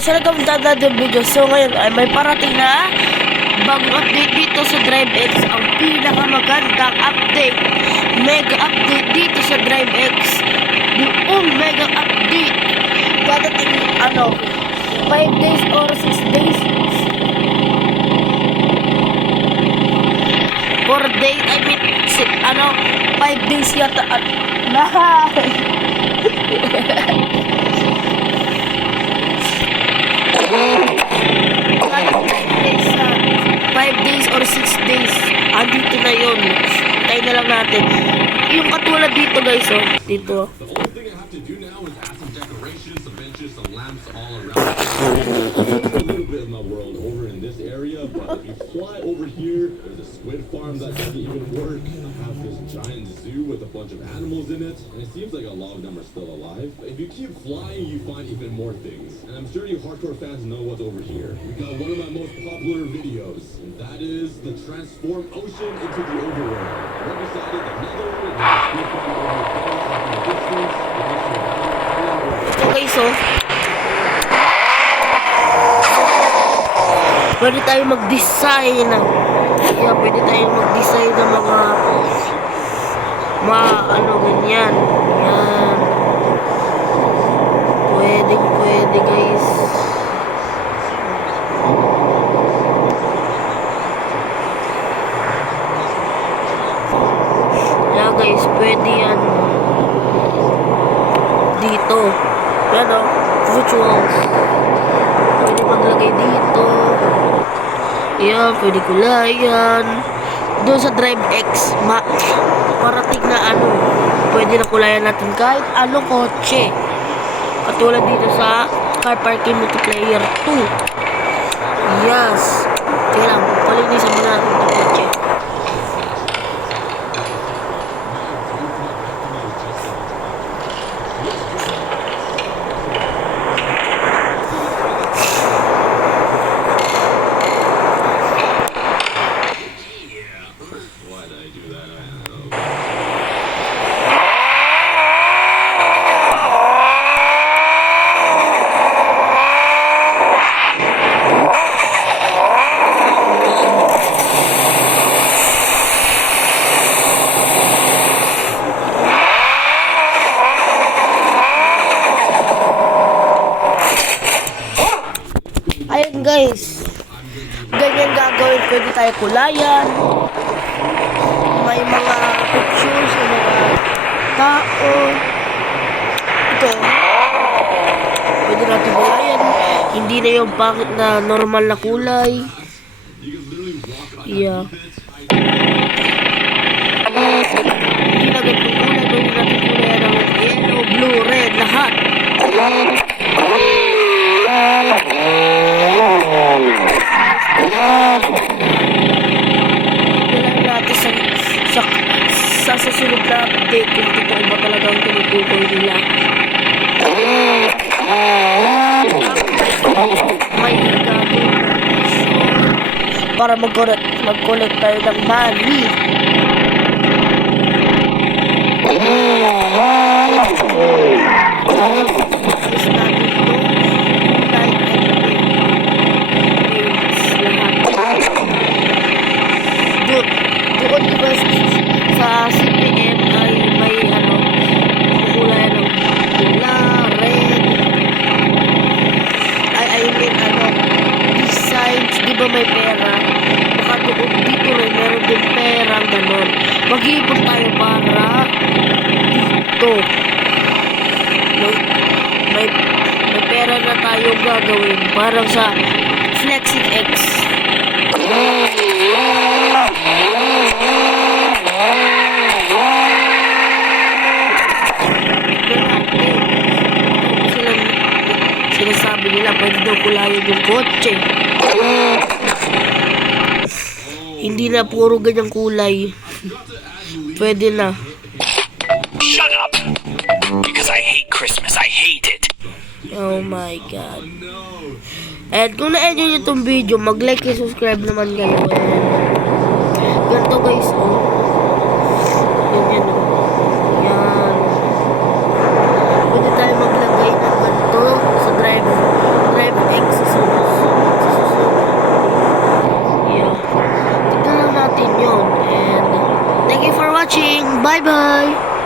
Sa nagkamdada ng video, so ngayon ay may parating na bagong update dito sa DriveX. Ang pinakamagandang update, mega update dito sa DriveX. Buong mega update. Dadating 5 days or 6 days. 4 days, 5 days yata at Five days or 6 days. Andito na yun. Tayo na lang natin. Yung katulad dito guys, dito. Fly over here, there's a squid farm that doesn't even work. I have this giant zoo with a bunch of animals in it, and it seems like a lot of them are still alive. If you keep flying, you find even more things. And I'm sure you hardcore fans know what's over here. We got one of my most popular videos, and that is the transform ocean into the overworld. Right beside it, the nether, and the squid farm over there, in the distance, Okay, so pwede tayo mag-design pwede tayo mag-design ng mga ganyan. Yan. Pwede guys. Yan guys, pwede yan. Dito. Yan virtuals. Pwede maglagay dito. Yan, pwede kulayan. Doon sa DriveX, parating na pwede na kulayan natin kahit anong kotse. Katulad dito sa Car Parking Multiplayer 2. Yes. Kaya lang, palinisan muna natin itong kotse. Ayun guys, ganyan gagawin. Pwede tayo kulayan. May mga pictures, may mga tao. Ito, pwede natin kulayan. Hindi na yung pangit na normal na kulay. Yeah. Hindi na ganitong kulay. Pwede natin kulayan ng yellow, blue, red, lahat. Kailangan natin sa susunod na update kung totoo ba talagang tinutukoy nila. May gagawin para mag-collect tayo ng money. Doon diba sa CPM ay may kukulayan ng pula, red, designs, diba may pera? Baka doon dito rin meron din perang ganon. Mag-iipon tayo para dito may pera na tayo gagawin parang sa Flexing X. Sinasabi nila pwede daw kulayan yung kotse. Hindi na puro ganyang kulay. Pwede na. Shut up! Because I hate Christmas. I hate it. Oh my God. And kung na-enjoy nyo itong video, mag-like and subscribe naman kayo. Ganito guys, Yan. Pwede tayo maglagay ng ganito sa Drive Bye-bye!